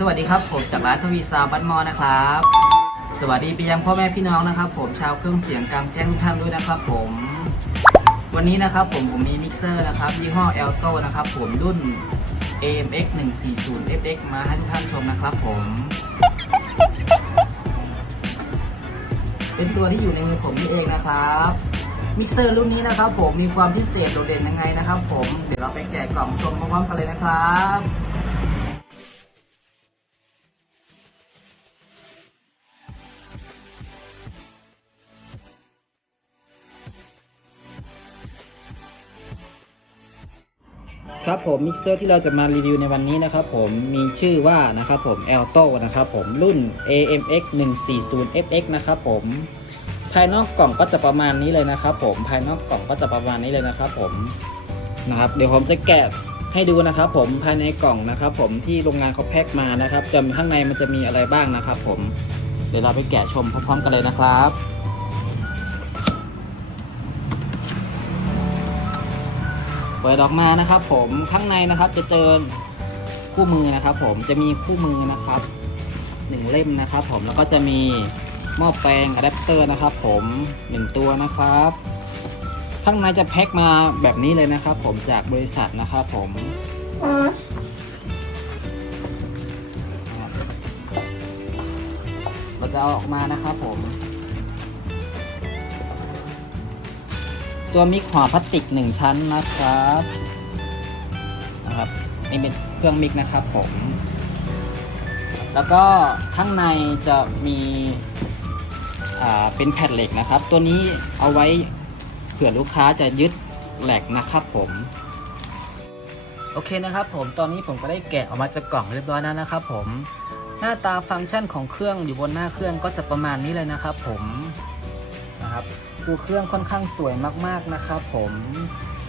สวัสดีครับผมจากร้านทวีซาวบัตมอนะครับ สวัสดีไปยังพ่อแม่พี่น้องนะครับ ผมชาวเครื่องเสียงกลางแจ้งทุกท่านด้วยนะครับ ผม วันนี้นะครับผมผมมีมิกเซอร์นะครับยี่ห้อ Alto นะครับผมรุ่น AMX 140 FX มาให้ทุกท่านชมนะครับ ผม เป็นตัวที่อยู่ในมือผมนี่เองนะครับมิกเซอร์รุ่นนี้นะครับ ผมมีความพิเศษโดดเด่นยังไงนะครับ ผมเดี๋ยวเราไปแกะกล่องชมพร้อมๆกันเลยนะครับ ครับผมมิกเซอร์ที่เราจะมารีวิวในวันนี้นะครับผมมีชื่อว่านะครับผม Alto นะครับผมรุ่น AMX 140 FX นะครับผมภายนอกกล่องก็จะประมาณนี้เลยนะครับผมภายนอกกล่องก็จะประมาณนี้เลยนะครับผมนะครับเดี๋ยวผมจะแกะให้ดูนะครับผมภายในกล่องนะครับผมที่โรงงานเขาแพ็คมานะครับจะข้างในมันจะมีอะไรบ้างนะครับผมเดี๋ยวเราไปแกะชมพร้อมๆกันเลยนะครับ ปิดออกมานะครับ ผมข้างในนะครับจะเจอคู่มือนะครับ ผมจะมีคู่มือนะครับหนึ่งเล่มนะครับ ผมแล้วก็จะมีหม้อแปลงอะแดปเตอร์นะครับ ผมหนึ่งตัวนะครับ ข้างในจะแพ็คมาแบบนี้เลยนะครับ ผมจากบริษัทนะครับ ผมเราจะเอาออกมานะครับ ผม ตัวมิกหัวพลาสติกหนึ่งชั้นนะครับนะครับนี่เป็นเครื่องมิกนะครับผม แล้วก็ข้างในจะมีอ่าเป็นแผ่นเหล็กนะครับ ตัวนี้เอาไว้เผื่อลูกค้าจะยึดแหลกนะครับผมโอเคนะครับผมตอนนี้ผมก็ได้แกะออกมาจากกล่องเรียบร้อยแล้วนะครับผมหน้าตาฟังก์ชันของเครื่องอยู่บนหน้าเครื่องก็จะประมาณนี้เลยนะครับผมนะครับ ตัวเครื่องค่อนข้างสวยมากๆนะครับผม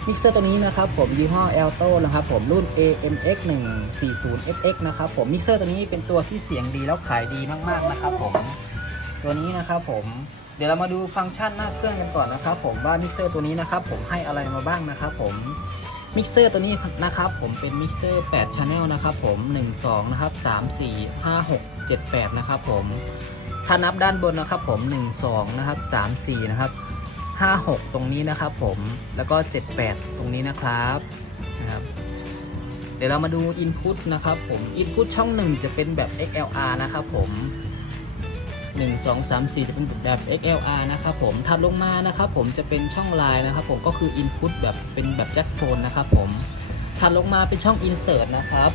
มิกเซอร์ตัวนี้นะครับผมยี่ห้อ Alto นะครับผมรุ่น AMX 140 FX นะครับผมมิกเซอร์ตัวนี้เป็นตัวที่เสียงดีแล้วขายดีมากๆนะครับผมตัวนี้นะครับผมเดี๋ยวเรามาดูฟังก์ชันหน้าเครื่องกันก่อนนะครับผมว่ามิกเซอร์ตัวนี้นะครับผมให้อะไรมาบ้างนะครับผมมิกเซอร์ตัวนี้นะครับผมเป็นมิกเซอร์8 Channel นะครับผม1 2นะครับ3 4 5 6 7 8นะครับผมถ้านับด้านบนนะครับผม 1 2นะครับ3 4นะครับ 5 6 ตรงนี้นะครับผมแล้วก็ 7 8 ตรงนี้นะครับนะครับ เดี๋ยวเรามาดู Input นะครับผม Input ช่อง 1 จะเป็นแบบ XLR นะครับผม1 2 3 4 จะเป็นแบบ XLR นะครับผมถัดลงมานะครับผมจะเป็นช่อง Line นะครับผมก็คือ Input แบบเป็นแบบแจ็คโฟนนะครับผมถัดลงมาเป็นช่อง Insert นะครับ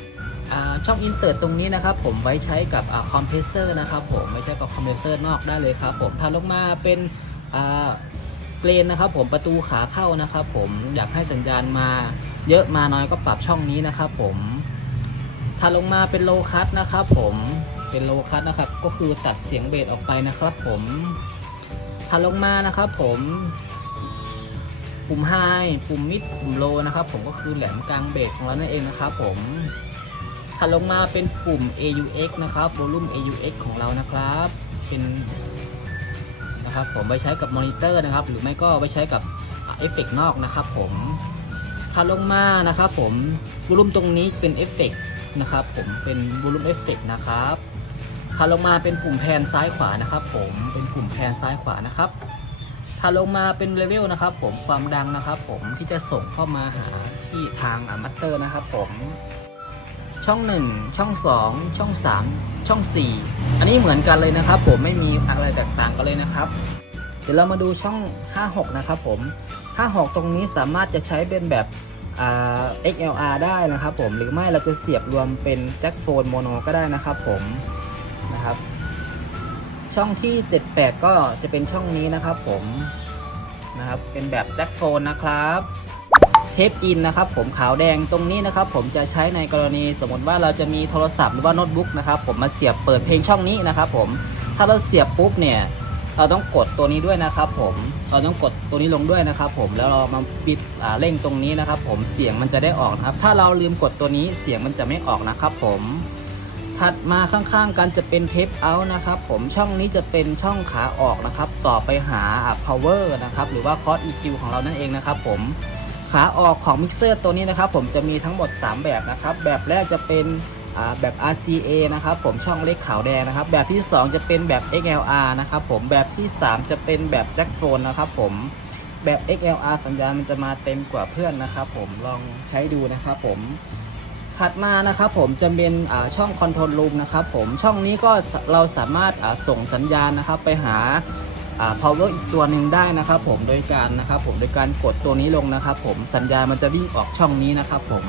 อ่าช่อง insert ตรงนี้นะครับผมไว้ใช้กับคอมเพรสเซอร์นะครับผมไม่ใช่กับคอมเพรสเซอร์นอกได้เลยครับผมถัดลงมาเป็น เกรนนะครับ ผมประตูขาเข้านะครับ ผมอยากให้สัญญาณมาเยอะมาน้อยก็ปรับช่องนี้นะครับ ผมถัดลงมาเป็นโลคัตนะครับ ผมเป็นโลคัตนะครับ ก็คือตัดเสียงเบสออกไปนะครับ ผมถัดลงมานะครับ ผมปุ่มไฮปุ่มมิดปุ่มโลนะครับ ผมก็คือแหลมกลางเบสของเรานั่นเองนะครับผมถัดลงมาเป็นปุ่ม AUX นะครับ Volume AUX ของเรานะครับ เป็น นะครับผมไปใช้กับมอนิเตอร์นะครับ หรือไม่ก็ไปใช้กับเอฟเฟกนอกนะครับผมถัดลงมานะครับผมวอลุ่มตรงนี้เป็นเอฟเฟกนะครับผมเป็นวอลุ่มเอฟเฟกนะครับถัดลงมาเป็นปุ่มแพนซ้ายขวานะครับผมเป็นปุ่มแพนซ้ายขวานะครับถัดลงมาเป็นเลเวลนะครับผมความดังนะครับผมที่จะส่งเข้ามาหาที่ทางอะมัตเตอร์นะครับผม ช่อง 1 ช่อง 2 ช่อง 3 ช่อง 4 อันนี้เหมือนกันเลยนะครับ ผมไม่มีอะไรแตกต่างกันเลยนะครับ เดี๋ยวเรามาดูช่อง 56 นะครับผม 56 ตรงนี้สามารถจะใช้เป็นแบบอ่า XLR ได้นะครับผมหรือไม่เราจะเสียบรวมเป็นแจ็คโฟนโมโนก็ได้นะครับผมนะครับ ช่องที่ 78 ก็จะเป็นช่องนี้นะครับผมนะครับเป็นแบบแจ็คโฟนนะครับ เทปอินนะครับผมขาวแดงตรงนี้นะครับผมจะใช้ในกรณีสมมติว่าเราจะมีโทรศัพท์หรือว่าโน้ตบุ๊กนะครับผมมาเสียบเปิดเพลงช่องนี้นะครับผมถ้าเราเสียบปุ๊บเนี่ยเราต้องกดตัวนี้ด้วยนะครับผมเราต้องกดตัวนี้ลงด้วยนะครับผมแล้วเรามาปิดเร่งตรงนี้นะครับผมเสียงมันจะได้ออกนะครับ ถ้าเราลืมกดตัวนี้เสียงมันจะไม่ออกนะครับผมถัดมาข้างๆกันจะเป็นเทปเอาท์นะครับผมช่องนี้จะเป็นช่องขาออกนะครับ ต่อไปหาอ่า power นะครับหรือว่า cos EQ ของเรานั่นเองนะครับผม ขาออกของมิกเซอร์ตัวนี้นะครับผมจะมีทั้งหมด 3 แบบนะครับ แบบแรกจะเป็นแบบ RCA นะครับผมช่องเล็กขาวแดงนะครับ แบบที่ 2 จะเป็นแบบ XLR นะครับผมแบบที่ 3 จะเป็นแบบแจ็คโฟนนะครับผมแบบ XLR สัญญาณมันจะมาเต็มกว่าเพื่อนนะครับผมลองใช้ดูนะครับผมถัดมานะครับผมจะเป็นช่องคอนโทรลรูมนะครับผมช่องนี้ก็เราสามารถส่งสัญญาณนะครับไปหา power อีกตัวหนึ่งได้นะครับผมโดยการนะครับผมโดยการกดตัวนี้ลงนะครับผมสัญญาณมันจะวิ่งออกช่องนี้นะครับผม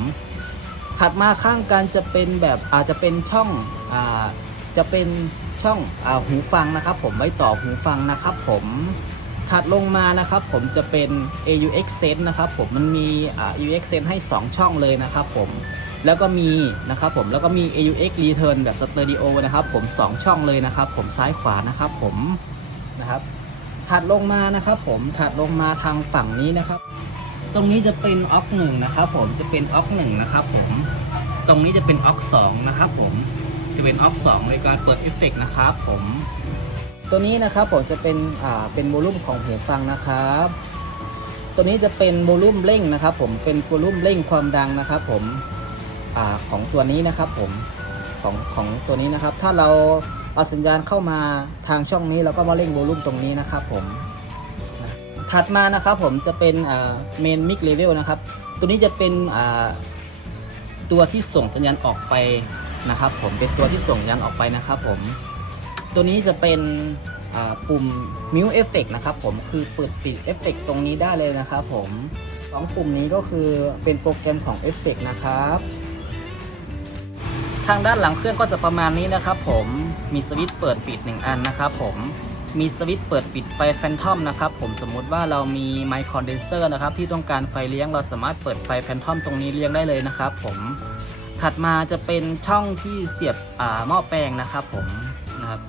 ถัดมาข้างกันจะเป็นแบบอาจจะเป็นช่องอ่าจะเป็นช่องอหูฟังนะครับ ผมไว้ต่อหูฟังนะครับผมถัดลงมานะครับผมจะเป็น AUX Sense นะครับผมมันมี AUX Sense ให้ 2 ช่องเลยนะครับผมแล้วก็มีนะครับผมแล้วก็มี AUX Return แบบสเตอริโอนะครับผม 2 ช่องเลยนะครับผมซ้ายขวานะครับผมนะครับ ถัดลงมานะครับ ผมถัดลงมาทางฝั่งนี้นะครับ ตรงนี้จะเป็นออกหนึ่งนะครับ ผมจะเป็นออกหนึ่งนะครับ ผมตรงนี้จะเป็นออกสองนะครับ ผมจะเป็นออกสองในการเปิดเอฟเฟกต์นะครับ ผมตัวนี้นะครับผมจะเป็นอ่าเป็นโวลูมของหูฟังนะครับตัวนี้จะเป็นโวลูมเร่งนะครับ ผมเป็นโวลูมเร่งความดังนะครับ ผมอ่าของตัวนี้นะครับ ผมของของตัวนี้นะครับ ถ้าเรา เอาสัญญาณเข้ามาทางช่องนี้เราก็มาเร่งโวลูมตรงนี้นะครับผมถัดมานะครับผมจะเป็นเมนมิกเลเวลนะครับ ตัวนี้จะเป็นตัวที่ส่งสัญญาณออกไปนะครับ ผมเป็นตัวที่ส่งสัญญาณออกไปนะครับผมตัวนี้จะเป็นปุ่มมิวเอฟเฟกนะครับผมคือเปิดปิดเอฟเฟกตรงนี้ได้เลยนะครับผมสองปุ่มนี้ก็คือเป็นโปรแกรมของเอฟเฟกนะครับ ทางด้านหลังเครื่องก็จะประมาณนี้นะครับผมมีสวิตช์เปิดปิด 1 อันนะครับผมมีสวิตช์เปิดปิดไฟแฟนทอมนะครับผมสมมุติว่าเรามีไมค์คอนเดนเซอร์นะครับที่ต้องการไฟเลี้ยงเราสามารถเปิดไฟแฟนทอมตรงนี้เลี้ยงได้เลยนะครับผมถัดมาจะเป็นช่องที่เสียบอ่าหม้อแปลงนะครับผมนะครับ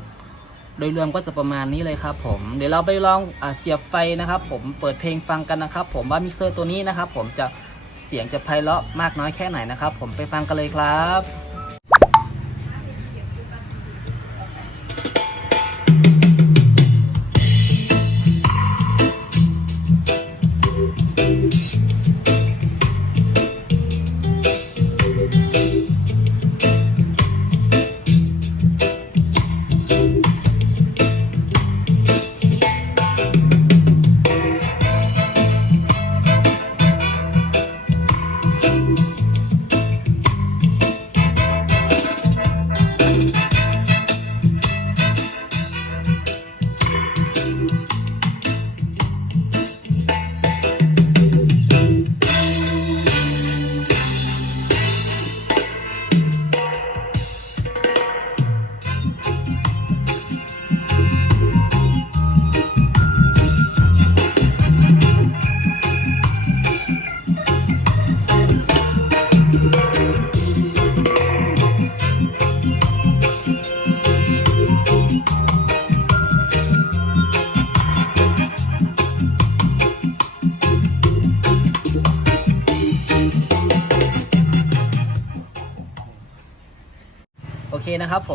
โดยรวมก็จะประมาณนี้เลยครับผมเดี๋ยวเราไปลองอาเสียบไฟนะครับ ผมเปิดเพลงฟังกันนะครับ ผมว่ามิกเซอร์ตัวนี้นะครับ ผมจะเสียงจะไพเราะมากน้อยแค่ไหนนะครับ ผมไปฟังกันเลยครับ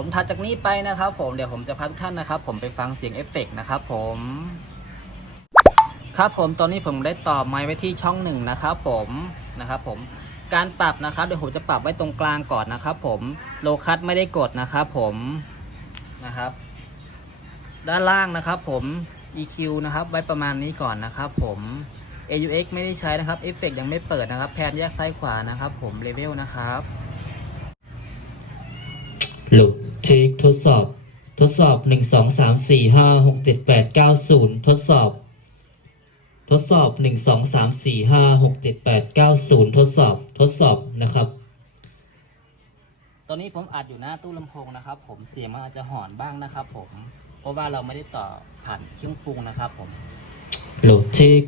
ผมถัดจากนี้ไปนะครับผมเดี๋ยวผมจะพาทุกท่านนะครับ ผมไปฟังเสียงเอฟเฟกต์นะครับผมครับผมตอนนี้ผมได้ต่อไมค์ไว้ที่ช่องหนึ่งนะครับผมนะครับผมการปรับนะครับเดี๋ยวผมจะปรับไว้ตรงกลางก่อนนะครับ ผมโลคัตไม่ได้กดนะครับผมนะครับ ด้านล่างนะครับผม EQ นะครับ ไว้ประมาณนี้ก่อนนะครับผม AUX ไม่ได้ใช้นะครับเอฟเฟกยังไม่เปิดนะครับแพนแยกซ้ายขวานะครับ ผมเลเวลนะครับหลุด ช็คทดสอบ ทดสอบหนึ่งสองสามสี่ห้าหกเจ็ดแปดเก้าศูนย์ทดสอบ ทดสอบหนึ่งสองสามสี่ห้าหกเจ็ดแปดเก้าศูนย์ทดสอบ ทดสอบนะครับ ตอนนี้ผมอัดอยู่หน้าตู้ลำโพงนะครับ ผมเสียงมันอาจจะหอนบ้างนะครับ ผม เพราะว่าเราไม่ได้ต่อผ่านเครื่องปรุงนะครับผมหลุดเช็ค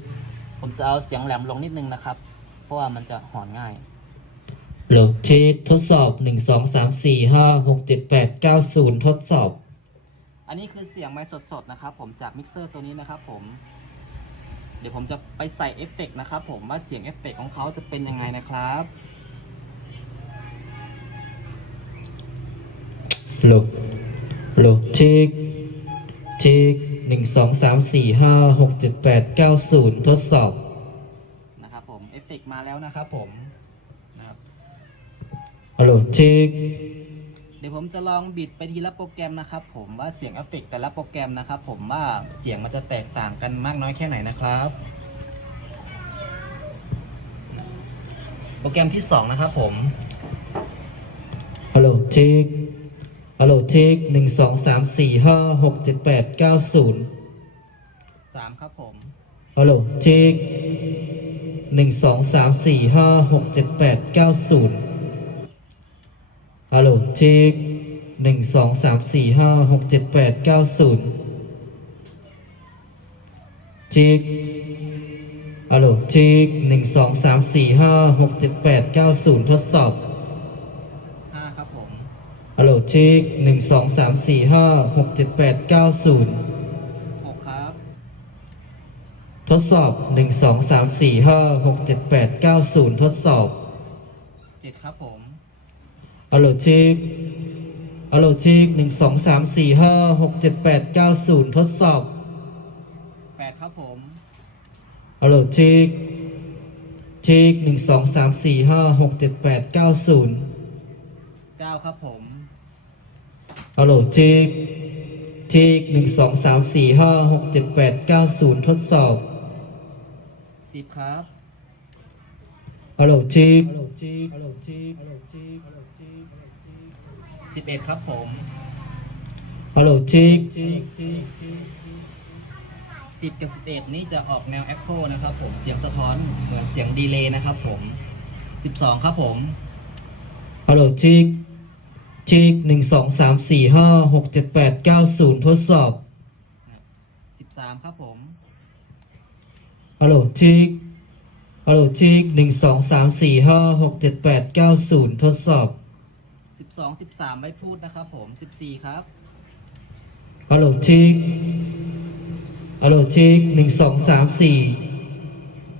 ผมจะเอาเสียงแหลมลงนิดนึงนะครับ เพราะว่ามันจะหอนง่าย หลุดเช็คทดสอบหนึ่งสองสามสี่ห้าหกเจ็ดแปดเก้าศูนย์ทดสอบ อันนี้คือเสียงไม้สดๆนะครับ ผมจากมิกเซอร์ตัวนี้นะครับ ผม เดี๋ยวผมจะไปใส่เอฟเฟกต์นะครับผมว่าเสียงเอฟเฟกต์ของเขาจะเป็นยังไงนะครับหลบหลบเช็คเช็คหนึ่งสองสามสี่ห้าหกเจ็ดแปดเก้าศูนย์ทดสอบนะครับผมเอฟเฟกต์มาแล้วนะครับผมนะครับฮั ลโหลเช็คเดี๋ยวผมจะลองบิดไปทีละโปรแกรมนะครับผมว่าเสียงเอฟเฟกต์แต่ละโปรแกรมนะครับผมว่าเสียงมันจะแตกต่างกันมากน้อยแค่ไหนนะครับ โปรแกรมที่สองนะครับผมฮัลโหลเช็คฮัลโหลเช็คหนึ่งสองสามสี่ห้าหกเจ็ดแปดเก้าศูนย์สามครับผมฮัลโหลเช็คหนึ่งสองสามสี่ห้าหกเจ็ดแปดเก้าศูนย์ ฮัลโหลเช็คหนึ่งสองสามสี่ห้าหกเจ็ดแปดเก้าศูนย์เช็คฮัลโหลเช็คหนึ่งสองสามสี่ห้าหกเจ็ดแปดเก้าศูนย์ทดสอบห้าครับผมฮัลโหลเช็คหนึ่งสองสามสี่ห้าหกเจ็ดแปดเก้าศูนย์หกครับ ทดสอบหนึ่งสองสามสี่ห้าหกเจ็ดแปดเก้าศูนย์ทดสอบเจ็ดครับผม ฮัลโหลเช็คฮัลโหลเช็คหนึ่งสองสามสี่ห้าหกเจ็ดแปดเก้าศูนย์ทดสอบแปดครับผมฮัลโหลเช็คเช็คหนึ่งสองสามสี่ห้าหกเจ็ดแปดเก้าศูนย์เก้าครับผมฮัลโหลเช็คเช็คหนึ่งสองสามสี่ห้าหกเจ็ดแปดเก้าศูนย์ทดสอบสิบครับ ฮัลโหลเช็คฮัลโหลเช็คฮัลโหลเช็คฮัลโหลเช็คฮัลโหลเช็คฮัลโหลเช็คสิบเอ็ดครับผมฮัลโหลเช็คเช็คเช็คเช็คสิบกับสิบเอ็ดนี่จะออกแนว Echo นะครับผม เสียงสะท้อนเหมือนเสียงดีเลย์นะครับผมสิบสองครับผมฮัลโหลเช็คเช็คหนึ่งสองสามสี่ห้าหกเจ็ดแปดเก้าศูนย์ทดสอบสิบสามครับผมฮัลโหลเช็ค ฮัลโหลเช็คหนึ่งสองสามสี่ห้าหกเจ็ดแปดเก้าศูนย์ทดสอบสิบสองสิบสามไม่พูดนะครับผมสิบสี่ครับฮัลโหลเช็คฮัลโหลเช็คหนึ่งสองสามสี่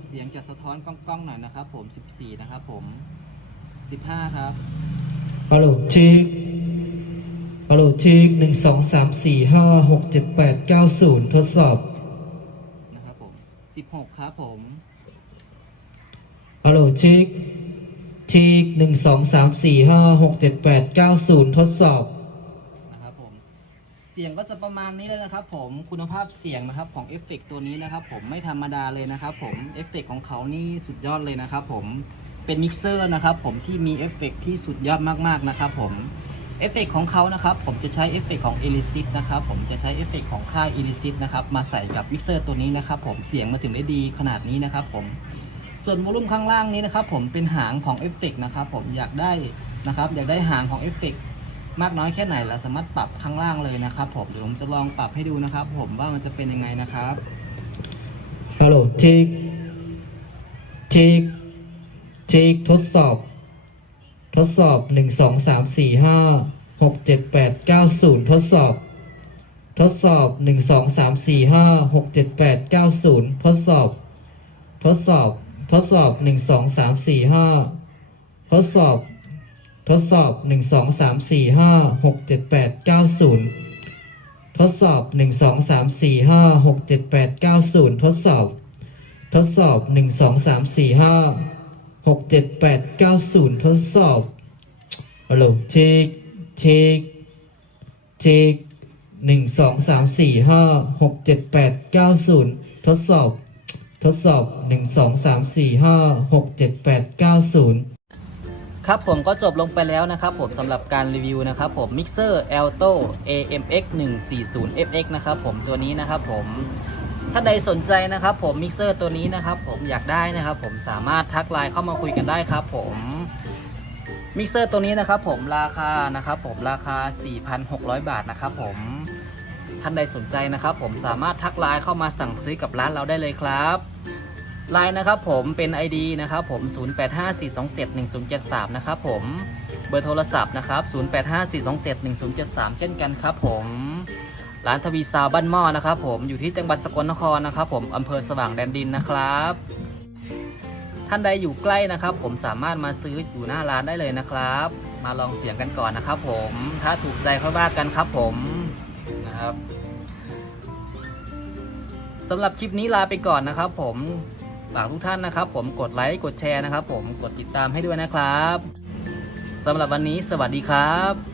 เสียงจะสะท้อนกล้องๆหน่อยนะครับผมสิบสี่นะครับผมสิบห้าครับฮัลโหลเช็คฮัลโหลเช็คหนึ่งสองสามสี่ห้าหกเจ็ดแปดเก้าศูนย์ทดสอบนะครับผมสิบหกครับผม ฮัลโหลเช็คเช็คหนึ่งสองสามสี่ห้าหกเจ็ดแปดเก้าศูนย์ทดสอบ นะครับผม เสียงก็จะประมาณนี้เลยนะครับผม คุณภาพเสียงนะครับของเอฟเฟกต์ตัวนี้นะครับผมไม่ธรรมดาเลยนะครับผม เอฟเฟกต์ของเขานี่สุดยอดเลยนะครับผม เป็นมิกเซอร์นะครับผมที่มีเอฟเฟกต์ที่สุดยอดมากๆนะครับผมเอฟเฟกต์ของเขานะครับ ผมจะใช้เอฟเฟกต์ของเอลิซิตนะครับ ผมจะใช้เอฟเฟกต์ของค่ายเอลิซิตนะครับ มาใส่กับมิกเซอร์ตัวนี้นะครับ ผม เสียงมาถึงได้ดีขนาดนี้นะครับ ผม ส่วนวอลุ่มข้างล่างนี้นะครับผมเป็นหางของเอฟเฟกนะครับผมอยากได้นะครับอยากได้หางของเอฟเฟกมากน้อยแค่ไหนเราสามารถปรับข้างล่างเลยนะครับผมเดี๋ยวผมจะลองปรับให้ดูนะครับ ผมว่ามันจะเป็นยังไงนะครับฮัลโหลเช็คเช็คเช็คทดสอบ ทดสอบหนึ่งสองสามสี่ห้าหกเจ็ดแปดเก้าศูนย์ทดสอบ ทดสอบหนึ่งสองสามสี่ห้าหกเจ็ดแปดเก้าศูนย์ทดสอบ ทดสอบ ทดสอบหนึ่งสองสามสี่ห้าทดสอบ ทดสอบหนึ่งสองสามสี่ห้าหกเจ็ดแปดเก้าศูนย์ทดสอบหนึ่งสองสามสี่ห้าหกเจ็ดแปดเก้าศูนย์ทดสอบ ทดสอบหนึ่งสองสามสี่ห้าหกเจ็ดแปดเก้าศูนย์ทดสอบฮัลโหลเช็คเช็คเช็คหนึ่งสองสามสี่ห้าหกเจ็ดแปดเก้าศูนย์ทดสอบ ทดสอบหนึ่งสองสามสี่ห้าหกเจ็ดแปดเก้าศูนย์ครับผมก็จบลงไปแล้วนะครับผมสำหรับการรีวิวนะครับผม Mixer Alto AMX 140 FX นะครับผมตัวนี้นะครับผมถ้าใดสนใจนะครับผม Mixer ตัวนี้นะครับผมอยากได้นะครับผมสามารถทักไลน์เข้ามาคุยกันได้ครับผม Mixer ตัวนี้นะครับผมราคานะครับผมราคา 4,600 บาทนะครับผมท่านใดสนใจนะครับผมสามารถทักไลน์เข้ามาสั่งซื้อกับร้านเราได้เลยครับ ไลน์นะครับผมเป็น ID นะครับผม 0854271073 นะครับผมเบอร์โทรศัพท์นะครับ 0854271073 เช่นกันครับผมร้านทวีซาวบ้านหม้อนะครับผมอยู่ที่จังหวัดสกลนครนะครับผมอำเภอสว่างแดนดินนะครับ ท่านใดอยู่ใกล้นะครับ ผมสามารถมาซื้ออยู่หน้าร้านได้เลยนะครับ มาลองเสียงกันก่อนนะครับ ผมถ้าถูกใจค่อยว่ากันครับผมนะครับสำหรับคลิปนี้ลาไปก่อนนะครับ ผม ฝากทุกท่านนะครับ ผมกดไลค์กดแชร์นะครับ ผมกดติดตามให้ด้วยนะครับสำหรับวันนี้สวัสดีครับ